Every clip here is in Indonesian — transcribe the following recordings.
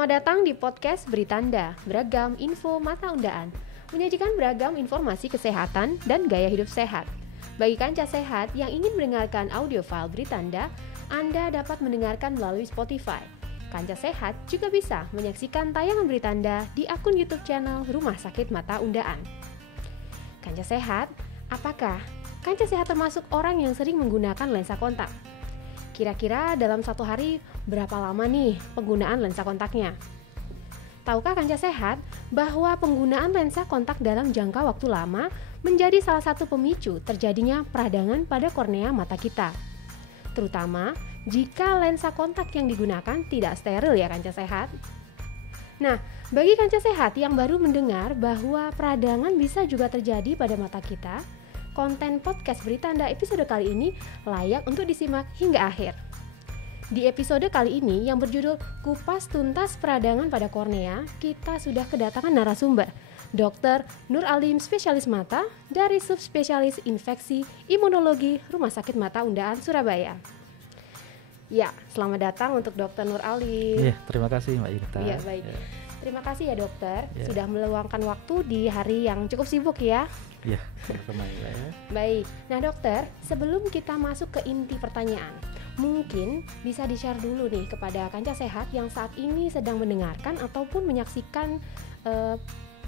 Selamat datang di podcast Beritanda, beragam info mata undaan, menyajikan beragam informasi kesehatan dan gaya hidup sehat. Bagi kanca sehat yang ingin mendengarkan audio file Beritanda, Anda dapat mendengarkan melalui Spotify. Kanca sehat juga bisa menyaksikan tayangan Beritanda di akun YouTube channel Rumah Sakit Mata Undaan. Kanca sehat, apakah kanca sehat termasuk orang yang sering menggunakan lensa kontak? Kira-kira dalam satu hari berapa lama nih penggunaan lensa kontaknya? Tahukah kanca sehat bahwa penggunaan lensa kontak dalam jangka waktu lama menjadi salah satu pemicu terjadinya peradangan pada kornea mata kita? Terutama jika lensa kontak yang digunakan tidak steril ya kanca sehat. Nah, bagi kanca sehat yang baru mendengar bahwa peradangan bisa juga terjadi pada mata kita, konten podcast Beritanda episode kali ini layak untuk disimak hingga akhir. Di episode kali ini yang berjudul Kupas Tuntas Peradangan pada Kornea, kita sudah kedatangan narasumber, Dr. Nur Alim, spesialis mata dari Subspesialis Infeksi Imunologi Rumah Sakit Mata Undaan, Surabaya. Ya, selamat datang untuk Dr. Nur Alim. Iya, terima kasih Mbak Yunita. Iya, baik. Ya. Terima kasih ya dokter, Ya. sudah meluangkan waktu di hari yang cukup sibuk ya. Iya, sama-sama ya. Baik, nah dokter, sebelum kita masuk ke inti pertanyaan, mungkin bisa di-share dulu nih kepada kanca sehat yang saat ini sedang mendengarkan ataupun menyaksikan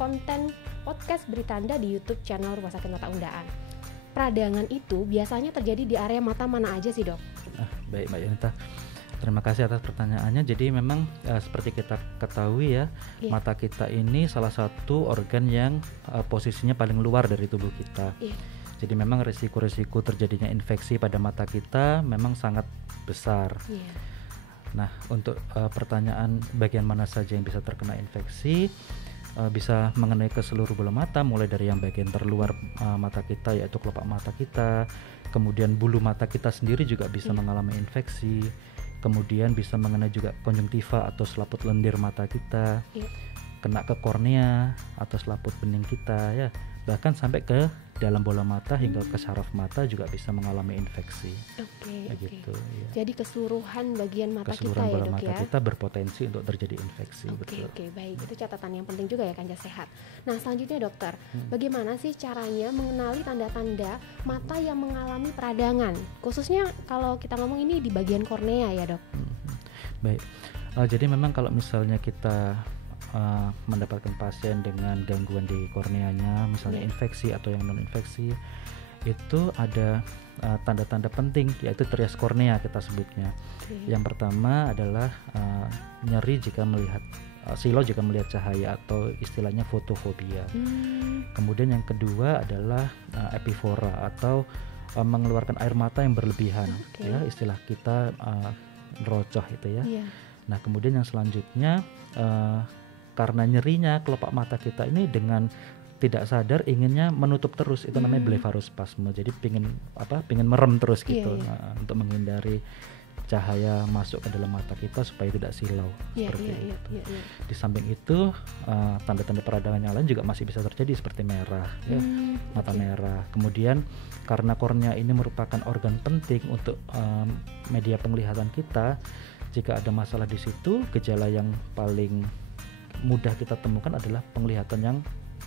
konten podcast Beritanda di YouTube channel Rumah Sakit Mata Undaan. Peradangan itu biasanya terjadi di area mata mana aja sih dok? Baik Mbak Yunita, terima kasih atas pertanyaannya. Jadi memang seperti kita ketahui ya, mata kita ini salah satu organ yang posisinya paling luar dari tubuh kita. Jadi memang risiko-risiko terjadinya infeksi pada mata kita memang sangat besar. Nah, untuk pertanyaan bagian mana saja yang bisa terkena infeksi, bisa mengenai ke seluruh bola mata, mulai dari yang bagian terluar mata kita yaitu kelopak mata kita, kemudian bulu mata kita sendiri juga bisa mengalami infeksi, kemudian bisa mengenai juga konjungtiva atau selaput lendir mata kita, kena ke kornea atau selaput bening kita ya, bahkan sampai ke dalam bola mata hingga ke saraf mata juga bisa mengalami infeksi. Gitu, ya. Jadi keseluruhan bagian mata keseluruhan kita ya bola dok mata ya. kita berpotensi untuk terjadi infeksi. Oke, baik. Itu catatan yang penting juga ya kanca sehat. Nah selanjutnya dokter, bagaimana sih caranya mengenali tanda-tanda mata yang mengalami peradangan? Khususnya kalau kita ngomong ini di bagian kornea ya dok. Baik, jadi memang kalau misalnya kita mendapatkan pasien dengan gangguan di korneanya, misalnya infeksi atau yang non infeksi, itu ada tanda-tanda penting yaitu trias kornea kita sebutnya. Yang pertama adalah nyeri jika melihat silau jika melihat cahaya atau istilahnya fotofobia. Kemudian yang kedua adalah epifora atau mengeluarkan air mata yang berlebihan, ya istilah kita rocoh itu ya. Nah kemudian yang selanjutnya karena nyerinya kelopak mata kita ini dengan tidak sadar inginnya menutup terus, itu namanya blefarospasme. Jadi pingin merem terus gitu. Nah, untuk menghindari cahaya masuk ke dalam mata kita supaya tidak silau seperti itu. Di samping itu tanda-tanda peradangan yang lain juga masih bisa terjadi seperti merah ya, mata merah. Kemudian karena kornea ini merupakan organ penting untuk media penglihatan kita, jika ada masalah di situ, gejala yang paling mudah kita temukan adalah penglihatan yang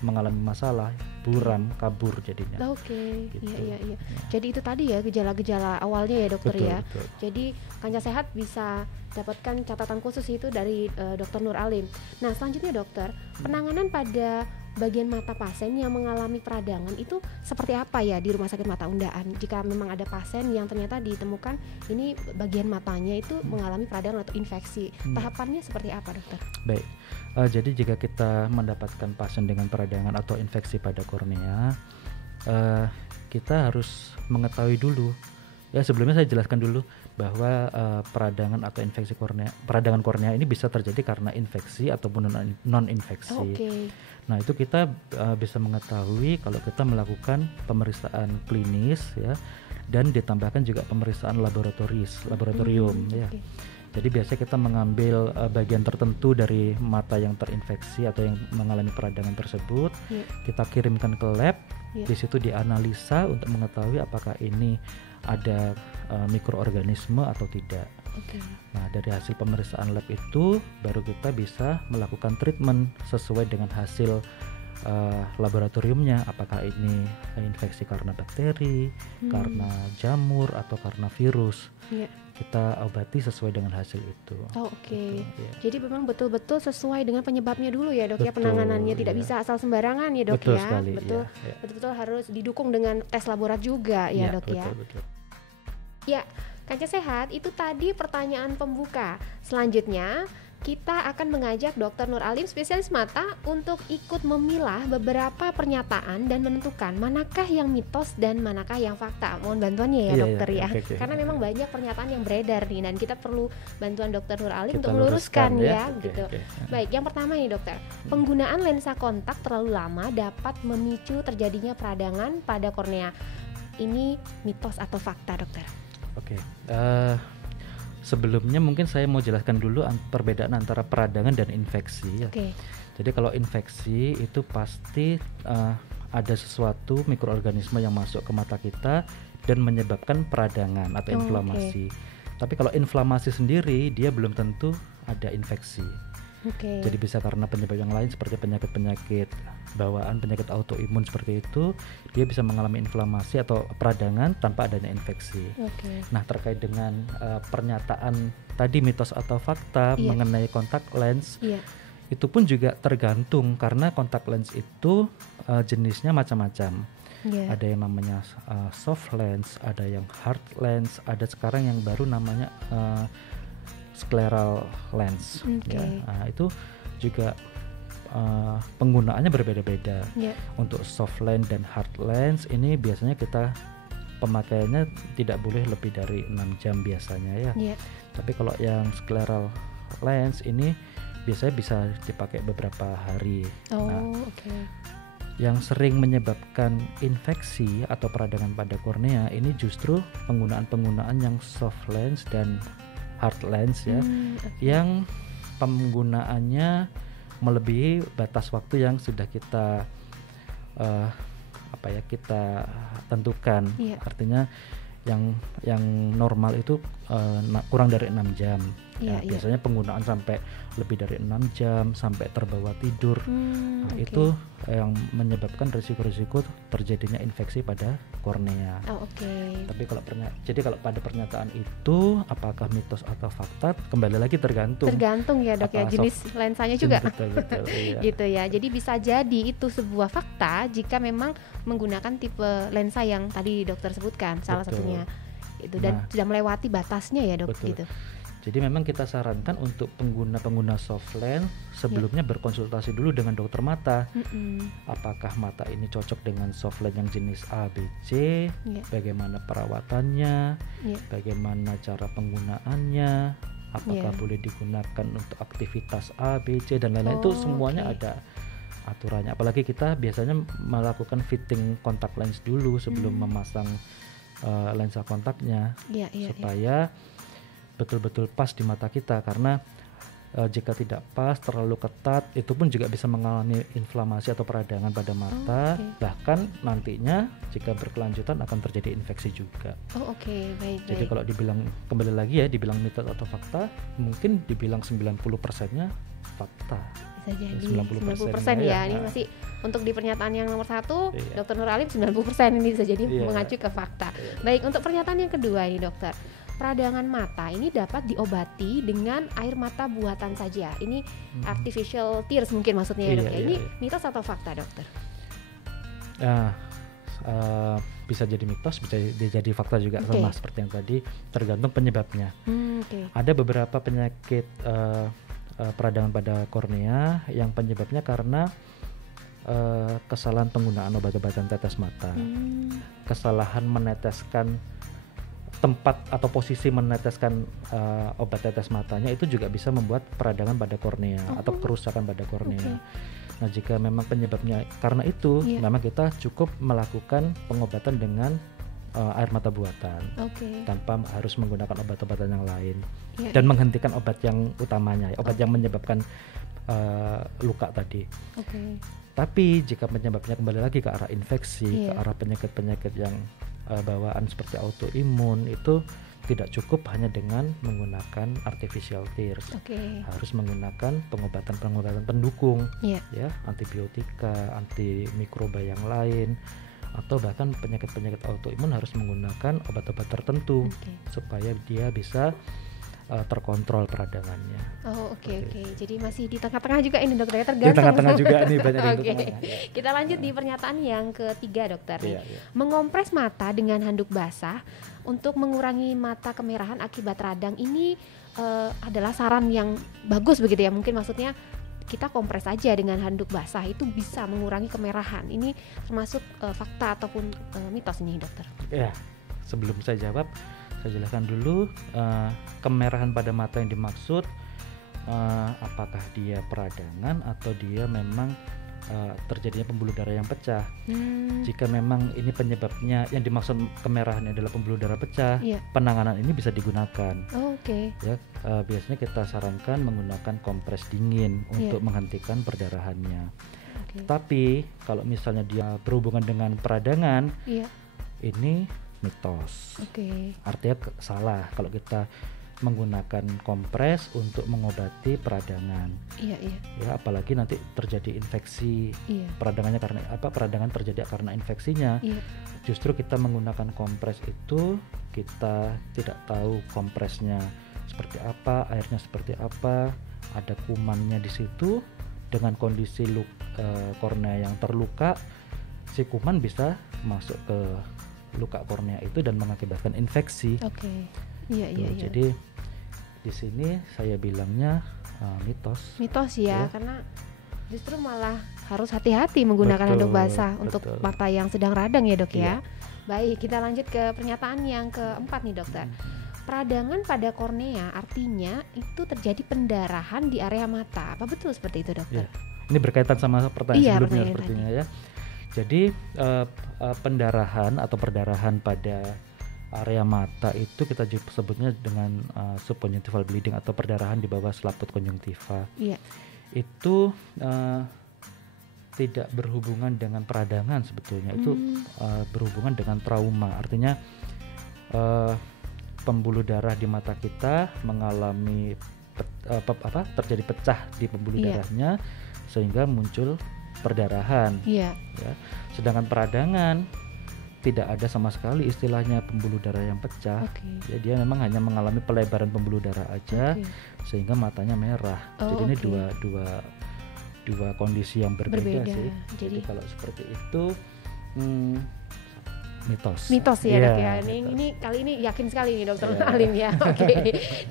mengalami masalah, buram, kabur jadinya. Gitu. Iya. Jadi itu tadi ya gejala-gejala awalnya ya dokter. Betul. Jadi kanca sehat bisa dapatkan catatan khusus itu dari Dr. Nur Alim. Nah selanjutnya dokter, penanganan pada bagian mata pasien yang mengalami peradangan itu seperti apa ya di Rumah Sakit Mata Undaan? Jika memang ada pasien yang ternyata ditemukan ini bagian matanya itu mengalami peradangan atau infeksi, tahapannya seperti apa dokter? Baik, jadi jika kita mendapatkan pasien dengan peradangan atau infeksi pada kornea, kita harus mengetahui dulu. Ya sebelumnya saya jelaskan dulu bahwa peradangan atau infeksi kornea, peradangan kornea ini bisa terjadi karena infeksi ataupun non-infeksi. Nah itu kita bisa mengetahui kalau kita melakukan pemeriksaan klinis ya, dan ditambahkan juga pemeriksaan laboratorium ya. Jadi biasanya kita mengambil bagian tertentu dari mata yang terinfeksi atau yang mengalami peradangan tersebut, kita kirimkan ke lab, di situ dianalisa untuk mengetahui apakah ini ada mikroorganisme atau tidak. Oke. Nah, dari hasil pemeriksaan lab itu baru kita bisa melakukan treatment sesuai dengan hasil laboratoriumnya, apakah ini infeksi karena bakteri, karena jamur atau karena virus. Iya. Kita obati sesuai dengan hasil itu. Oh, oke. Gitu, ya. Jadi memang betul-betul sesuai dengan penyebabnya dulu ya, Dok, ya, Betul, penanganannya tidak iya. bisa asal sembarangan ya, Dok, Betul ya. sekali, Betul. iya, iya. Betul-betul harus didukung dengan tes laborat juga ya, Dok, ya. Betul. Ya, Kaca Sehat, itu tadi pertanyaan pembuka. Selanjutnya, kita akan mengajak Dr. Nur Alim, spesialis mata, untuk ikut memilah beberapa pernyataan dan menentukan manakah yang mitos dan manakah yang fakta. Mohon bantuannya ya, Iya, dokter iya, ya. oke. Karena memang banyak pernyataan yang beredar nih, dan kita perlu bantuan Dr. Nur Alim Kita untuk meluruskan luruskan ya, Oke, gitu. oke. Baik, yang pertama nih dokter, penggunaan lensa kontak terlalu lama dapat memicu terjadinya peradangan pada kornea. Ini mitos atau fakta, dokter? Oke. Sebelumnya mungkin saya mau jelaskan dulu perbedaan antara peradangan dan infeksi ya. Oke. Jadi kalau infeksi itu pasti ada sesuatu mikroorganisme yang masuk ke mata kita dan menyebabkan peradangan atau inflamasi. Tapi kalau inflamasi sendiri dia belum tentu ada infeksi. Oke. Jadi bisa karena penyebab yang lain seperti penyakit-penyakit bawaan, penyakit autoimun seperti itu, dia bisa mengalami inflamasi atau peradangan tanpa adanya infeksi. Oke. Nah, terkait dengan pernyataan tadi mitos atau fakta mengenai kontak lens, itu pun juga tergantung karena kontak lens itu jenisnya macam-macam. Ada yang namanya soft lens, ada yang hard lens, ada sekarang yang baru namanya scleral lens. Ya. Nah, itu juga penggunaannya berbeda-beda. Untuk soft lens dan hard lens ini biasanya kita pemakaiannya tidak boleh lebih dari 6 jam biasanya ya. Tapi kalau yang scleral lens ini biasanya bisa dipakai beberapa hari. Yang sering menyebabkan infeksi atau peradangan pada kornea ini justru penggunaan yang soft lens dan hard lens ya, yang penggunaannya melebihi batas waktu yang sudah kita kita tentukan. Artinya yang normal itu kurang dari 6 jam. Biasanya penggunaan sampai lebih dari 6 jam sampai terbawa tidur. Itu yang menyebabkan risiko-risiko terjadinya infeksi pada kornea. Tapi kalau pada pernyataan itu apakah mitos atau fakta, kembali lagi tergantung ya, Dok, ya, jenis lensanya juga. Betul, iya. Gitu ya. Jadi bisa jadi itu sebuah fakta jika memang menggunakan tipe lensa yang tadi dokter sebutkan, salah satunya itu, dan sudah melewati batasnya ya, Dok. Gitu. Jadi memang kita sarankan untuk pengguna soft lens sebelumnya berkonsultasi dulu dengan dokter mata. Apakah mata ini cocok dengan soft lens yang jenis A, B, C, bagaimana perawatannya, bagaimana cara penggunaannya, apakah boleh digunakan untuk aktivitas A, B, C dan lain-lain. Itu semuanya ada aturannya. Apalagi kita biasanya melakukan fitting kontak lens dulu sebelum memasang lensa kontaknya, supaya betul-betul pas di mata kita, karena jika tidak pas, terlalu ketat, itu pun juga bisa mengalami inflamasi atau peradangan pada mata. Bahkan nantinya jika berkelanjutan akan terjadi infeksi juga. Baik. Jadi kalau dibilang, kembali lagi ya, dibilang mitos atau fakta, mungkin dibilang 90%-nya fakta. Bisa jadi 90% ya. Ini masih untuk di pernyataan yang nomor 1, Dr. Nur Alim 90% ini bisa jadi mengacu ke fakta. Baik, untuk pernyataan yang kedua ini, dokter. Peradangan mata ini dapat diobati dengan air mata buatan saja. Ini artificial tears mungkin maksudnya ya, Dok. Ini mitos atau fakta, dokter? Bisa jadi mitos, bisa jadi fakta juga, sama seperti yang tadi, tergantung penyebabnya. Ada beberapa penyakit peradangan pada kornea yang penyebabnya karena kesalahan penggunaan obat-obatan tetes mata, kesalahan meneteskan tempat atau posisi meneteskan obat tetes matanya, itu juga bisa membuat peradangan pada kornea atau kerusakan pada kornea. Nah, jika memang penyebabnya karena itu, memang kita cukup melakukan pengobatan dengan air mata buatan, tanpa harus menggunakan obat-obatan yang lain, dan menghentikan obat yang utamanya, obat yang menyebabkan luka tadi. Tapi jika penyebabnya kembali lagi ke arah infeksi, ke arah penyakit-penyakit yang bawaan seperti autoimun, itu tidak cukup hanya dengan menggunakan artificial tears. Harus menggunakan pengobatan pendukung, ya, antibiotika, antimikroba yang lain, atau bahkan penyakit-penyakit autoimun harus menggunakan obat-obat tertentu supaya dia bisa terkontrol peradangannya. Oke. Jadi masih di tengah-tengah juga ini dokter, ya, tergantung. Di tengah-tengah juga nih banyak di tengah. Kita lanjut di pernyataan yang ketiga dokter. Mengompres mata dengan handuk basah untuk mengurangi mata kemerahan akibat radang ini adalah saran yang bagus begitu ya. Mungkin maksudnya kita kompres aja dengan handuk basah itu bisa mengurangi kemerahan. Ini termasuk fakta ataupun mitos ini dokter? Ya, sebelum saya jawab, saya jelaskan dulu kemerahan pada mata yang dimaksud apakah dia peradangan atau dia memang terjadinya pembuluh darah yang pecah. Jika memang ini penyebabnya yang dimaksud kemerahan adalah pembuluh darah pecah, penanganan ini bisa digunakan. Ya, biasanya kita sarankan menggunakan kompres dingin untuk menghentikan perdarahannya. Tapi kalau misalnya dia berhubungan dengan peradangan, ini mitos. Artinya salah kalau kita menggunakan kompres untuk mengobati peradangan. Ya, apalagi nanti terjadi infeksi. Peradangannya karena apa? Peradangan terjadi karena infeksinya. Justru kita menggunakan kompres itu kita tidak tahu kompresnya seperti apa, airnya seperti apa, ada kumannya di situ. Dengan kondisi kornea yang terluka, si kuman bisa masuk ke luka kornea itu dan mengakibatkan infeksi. Jadi di sini saya bilangnya mitos ya, karena justru malah harus hati-hati menggunakan handuk basah untuk mata yang sedang radang ya dok ya. Baik, kita lanjut ke pernyataan yang keempat nih dokter. Peradangan pada kornea artinya itu terjadi pendarahan di area mata. Apa betul seperti itu dokter? Ini berkaitan sama pertanyaan sebelumnya sepertinya ya. Jadi pendarahan atau perdarahan pada area mata itu kita sebutnya dengan subconjunctival bleeding atau perdarahan di bawah selaput konjungtiva. Itu tidak berhubungan dengan peradangan sebetulnya. Itu berhubungan dengan trauma. Artinya pembuluh darah di mata kita mengalami terjadi pecah di pembuluh darahnya sehingga muncul perdarahan. Ya. Sedangkan peradangan tidak ada sama sekali istilahnya pembuluh darah yang pecah. Ya, dia memang hanya mengalami pelebaran pembuluh darah aja sehingga matanya merah. Jadi ini dua kondisi yang berbeda sih. Jadi kalau seperti itu mitos ya dok ya. Ini kali ini yakin sekali nih dokter Alim ya.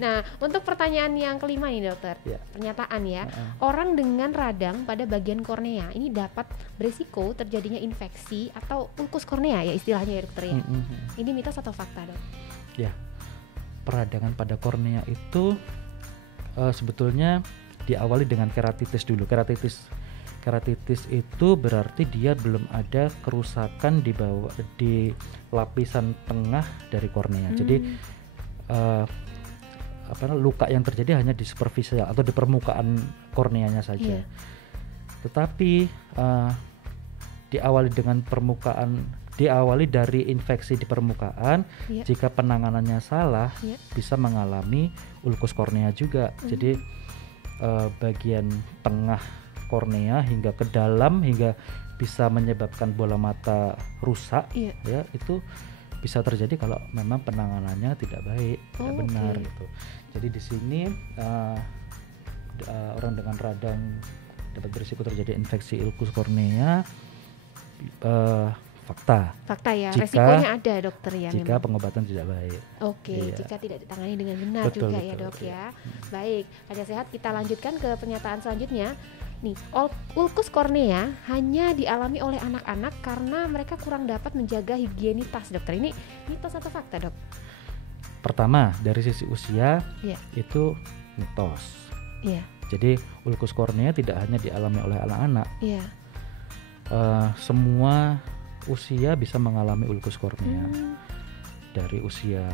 Nah, untuk pertanyaan yang kelima nih dokter, pernyataan ya, orang dengan radang pada bagian kornea ini dapat berisiko terjadinya infeksi atau ulkus kornea ya istilahnya ya dokter ya. Ini mitos atau fakta dok? Ya, peradangan pada kornea itu sebetulnya diawali dengan keratitis dulu. Keratitis itu berarti dia belum ada kerusakan di lapisan tengah dari kornea. Jadi luka yang terjadi hanya di superficial atau di permukaan korneanya saja. Tetapi diawali dari infeksi di permukaan. Jika penanganannya salah, bisa mengalami ulkus kornea juga. Jadi bagian tengah kornea hingga ke dalam hingga bisa menyebabkan bola mata rusak, ya itu bisa terjadi kalau memang penanganannya tidak baik, tidak benar gitu. Jadi di sini orang dengan radang dapat berisiko terjadi infeksi ulkus kornea. Fakta ya, resikonya ada dokter ya. Jika pengobatan tidak baik. Jika tidak ditangani dengan benar juga ya dok ya. Baik, Raja Sehat, kita lanjutkan ke pernyataan selanjutnya. Nih, ulkus kornea hanya dialami oleh anak-anak karena mereka kurang dapat menjaga higienitas dokter. Ini mitos atau fakta dok? Pertama, dari sisi usia itu mitos. Jadi ulkus kornea tidak hanya dialami oleh anak-anak. Semua usia bisa mengalami ulkus kornea. Dari usia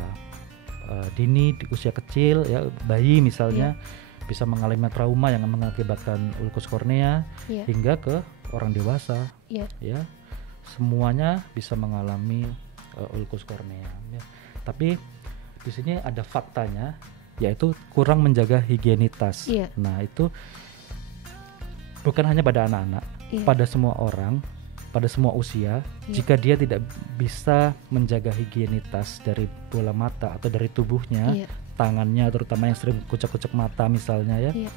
dini, di usia kecil ya, bayi misalnya bisa mengalami trauma yang mengakibatkan ulkus kornea hingga ke orang dewasa. Ya, semuanya bisa mengalami ulkus kornea. Tapi di sini ada faktanya, yaitu kurang menjaga higienitas. Iya. Nah, itu bukan hanya pada anak-anak, Iya. pada semua orang, pada semua usia. Iya. Jika dia tidak bisa menjaga higienitas dari bola mata atau dari tubuhnya, Iya. tangannya terutama yang sering kucek-kucek mata misalnya ya, Iya.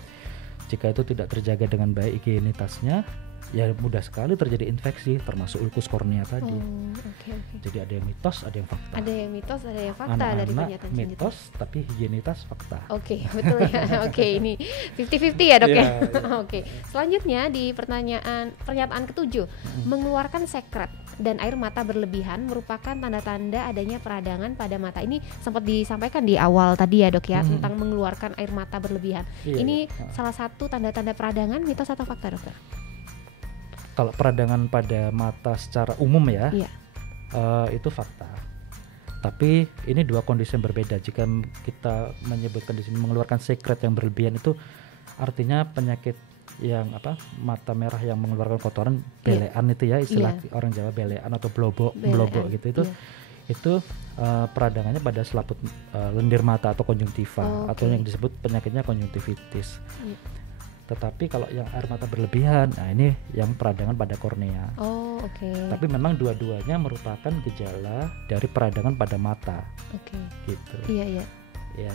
jika itu tidak terjaga dengan baik higienitasnya, ya mudah sekali terjadi infeksi, termasuk ulkus kornea tadi. Oke. Jadi ada yang mitos, ada yang fakta. Ada yang mitos, ada yang fakta dari Anak-anak pernyataan selanjutnya. mitos, tapi higienitas fakta. Oke, betul ya. Oke, ini 50-50 ya, Dok ya. Iya, iya. Oke. Selanjutnya di pernyataan ketujuh, mengeluarkan sekret dan air mata berlebihan merupakan tanda-tanda adanya peradangan pada mata. Ini sempat disampaikan di awal tadi ya, Dok ya, tentang mengeluarkan air mata berlebihan. Iya, Ini iya. salah satu tanda-tanda peradangan, mitos atau fakta, Dokter? Kalau peradangan pada mata secara umum ya, Iya. itu fakta. Tapi ini dua kondisi yang berbeda. Jika kita menyebutkan di sini mengeluarkan sekret yang berlebihan, itu artinya penyakit yang mata merah yang mengeluarkan kotoran, belean itu ya istilah orang Jawa, belean atau blobok gitu. Itu peradangannya pada selaput lendir mata atau konjungtiva, atau yang disebut penyakitnya konjungtivitis. Tetapi kalau yang air mata berlebihan, nah ini yang peradangan pada kornea. Tapi memang dua-duanya merupakan gejala dari peradangan pada mata. Gitu. Iya. Ya,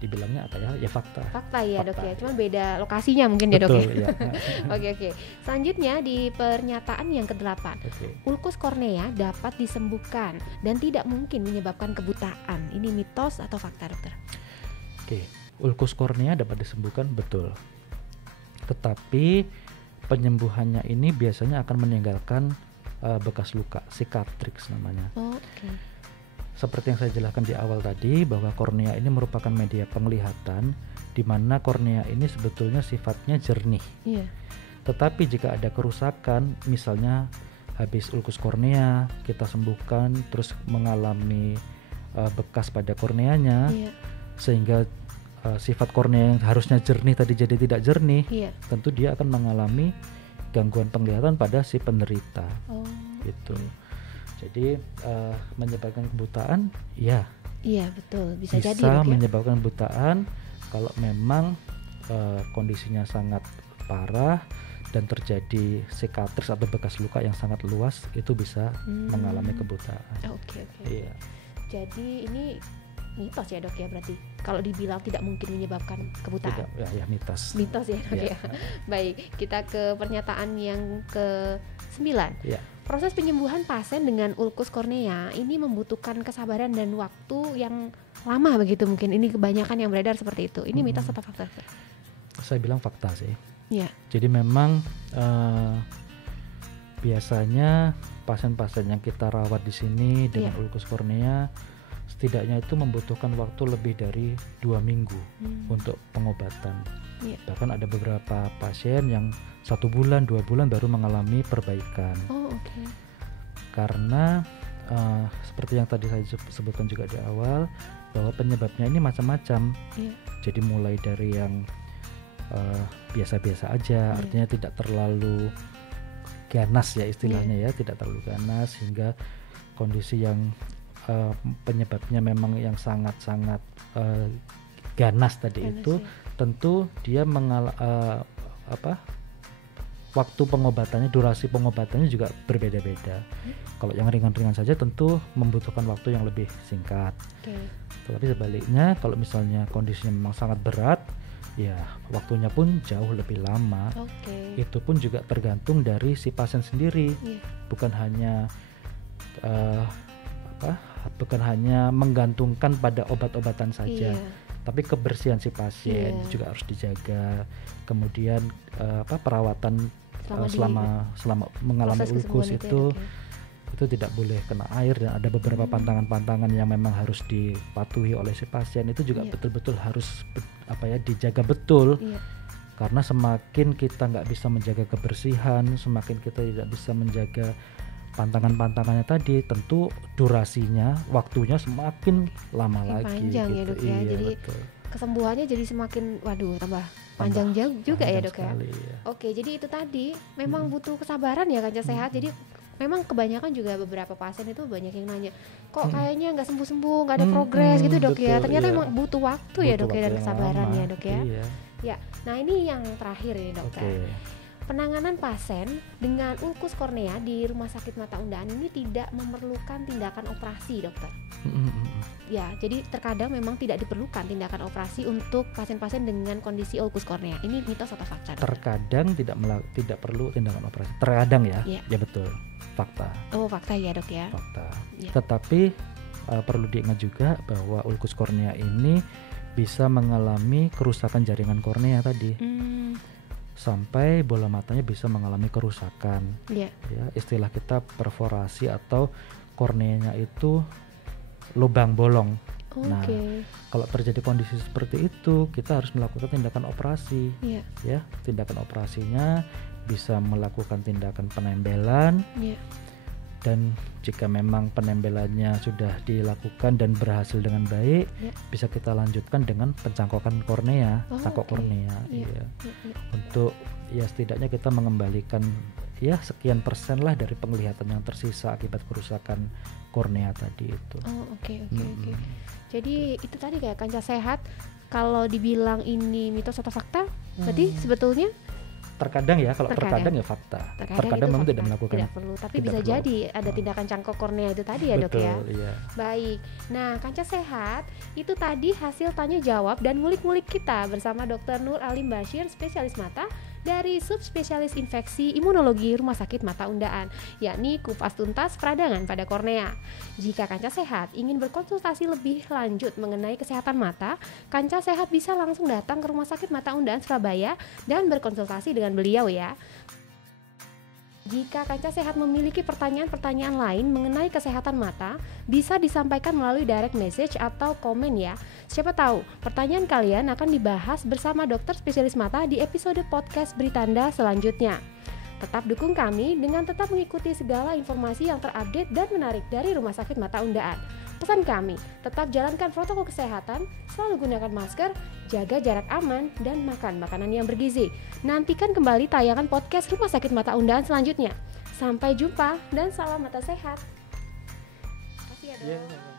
dibilangnya apa ya? Ya fakta. Fakta ya, Fakta, Dok ya. ya. Cuman beda lokasinya mungkin ya, Dok Betul, ya. ya. Oke. Selanjutnya di pernyataan yang ke-8. Ulkus kornea dapat disembuhkan dan tidak mungkin menyebabkan kebutaan. Ini mitos atau fakta, Dokter? Oke, ulkus kornea dapat disembuhkan, betul. Tetapi penyembuhannya ini biasanya akan meninggalkan bekas luka, cicatrix namanya. Seperti yang saya jelaskan di awal tadi, bahwa kornea ini merupakan media penglihatan, di mana kornea ini sebetulnya sifatnya jernih. Tetapi jika ada kerusakan, misalnya habis ulkus kornea kita sembuhkan, terus mengalami bekas pada korneanya, sehingga sifat kornea yang harusnya jernih tadi jadi tidak jernih, tentu dia akan mengalami gangguan penglihatan pada si penderita. Gitu. Jadi menyebabkan kebutaan, ya. Iya, betul. Bisa jadi, Bisa Dok, ya? menyebabkan kebutaan kalau memang kondisinya sangat parah dan terjadi cicatrix atau bekas luka yang sangat luas, itu bisa mengalami kebutaan. Oke. Iya. Jadi ini mitos ya, Dok ya, berarti kalau dibilang tidak mungkin menyebabkan kebutaan. Tidak, ya mitos. Mitos ya, Dok ya. Baik, kita ke pernyataan yang ke-9. Proses penyembuhan pasien dengan ulkus kornea ini membutuhkan kesabaran dan waktu yang lama begitu mungkin. Ini kebanyakan yang beredar seperti itu. Ini mitos atau fakta? Saya bilang fakta sih. Iya. Jadi memang biasanya pasien-pasien yang kita rawat di sini dengan ulkus kornea setidaknya itu membutuhkan waktu lebih dari 2 minggu untuk pengobatan. Bahkan ada beberapa pasien yang 1 bulan, 2 bulan baru mengalami perbaikan. Karena seperti yang tadi saya sebutkan juga di awal, bahwa penyebabnya ini macam-macam. Jadi mulai dari yang biasa-biasa aja, artinya tidak terlalu ganas ya istilahnya, ya tidak terlalu ganas, hingga kondisi yang penyebabnya memang yang sangat-sangat ganas tadi itu, tentu dia waktu pengobatannya, durasi pengobatannya juga berbeda-beda. Kalau yang ringan-ringan saja tentu membutuhkan waktu yang lebih singkat. Tetapi sebaliknya kalau misalnya kondisinya memang sangat berat, ya waktunya pun jauh lebih lama. Itu pun juga tergantung dari si pasien sendiri. Bukan hanya menggantungkan pada obat-obatan saja, tapi kebersihan si pasien juga harus dijaga. Kemudian perawatan selama mengalami ulkus itu tidak boleh kena air, dan ada beberapa pantangan-pantangan yang memang harus dipatuhi oleh si pasien. Itu juga betul-betul harus dijaga betul. Karena semakin kita nggak bisa menjaga kebersihan, semakin kita tidak bisa menjaga pantangan-pantangannya tadi, tentu durasinya, waktunya semakin lama lagi. Panjang gitu. Ya, Dok ya. Jadi betul. Kesembuhannya jadi semakin tambah panjang jauh juga ya, Dok ya. Sekali, ya. Oke, jadi itu tadi memang butuh kesabaran ya, Kanca Sehat. Jadi memang kebanyakan juga beberapa pasien itu banyak yang nanya, kok kayaknya nggak sembuh-sembuh, nggak ada progres gitu dok betul, ya. Ternyata iya. emang butuh waktu ya dok ya, dan kesabaran ya dok ya. Iya. Ya, nah ini yang terakhir ini dokter. Penanganan pasien dengan ulkus kornea di Rumah Sakit Mata Undaan ini tidak memerlukan tindakan operasi dokter. Ya, jadi terkadang memang tidak diperlukan tindakan operasi untuk pasien-pasien dengan kondisi ulkus kornea. Ini mitos atau fakta? Dokter? Terkadang tidak perlu tindakan operasi. Terkadang ya, ya betul, fakta. Oh fakta ya dok ya. Fakta. Ya. Tetapi perlu diingat juga bahwa ulkus kornea ini bisa mengalami kerusakan jaringan kornea tadi. Sampai bola matanya bisa mengalami kerusakan. Ya, istilah kita perforasi atau korneanya itu lubang bolong. Nah, kalau terjadi kondisi seperti itu, kita harus melakukan tindakan operasi. Ya, tindakan operasinya bisa melakukan tindakan penembelan. Dan jika memang penembelannya sudah dilakukan dan berhasil dengan baik, bisa kita lanjutkan dengan pencangkokan kornea, cangkok kornea. Untuk ya setidaknya kita mengembalikan ya sekian persen lah dari penglihatan yang tersisa akibat kerusakan kornea tadi itu. Oke. Jadi itu tadi kayak kancah sehat, kalau dibilang ini mitos atau fakta, berarti sebetulnya terkadang ya, kalau terkadang ya fakta. Terkadang memang tidak melakukan. Tidak perlu, tapi bisa jadi ada tindakan cangkok kornea itu tadi ya dok ya. Iya. Baik. Nah, kancah sehat itu tadi hasil tanya jawab dan ngulik-ngulik kita bersama Dr. Nur Alim Bashir, spesialis mata dari subspesialis infeksi imunologi Rumah Sakit Mata Undaan, yakni kupas tuntas peradangan pada kornea. Jika kancah sehat ingin berkonsultasi lebih lanjut mengenai kesehatan mata, kancah sehat bisa langsung datang ke Rumah Sakit Mata Undaan Surabaya dan berkonsultasi dengan beliau ya. Jika kancah sehat memiliki pertanyaan-pertanyaan lain mengenai kesehatan mata, bisa disampaikan melalui direct message atau komen ya. Siapa tahu pertanyaan kalian akan dibahas bersama dokter spesialis mata di episode podcast Britanda selanjutnya. Tetap dukung kami dengan tetap mengikuti segala informasi yang terupdate dan menarik dari Rumah Sakit Mata Undaan. Pesan kami, tetap jalankan protokol kesehatan, selalu gunakan masker, jaga jarak aman, dan makan makanan yang bergizi. Nantikan kembali tayangan podcast Rumah Sakit Mata Undaan selanjutnya. Sampai jumpa dan salam mata sehat. Terima kasih ya dok.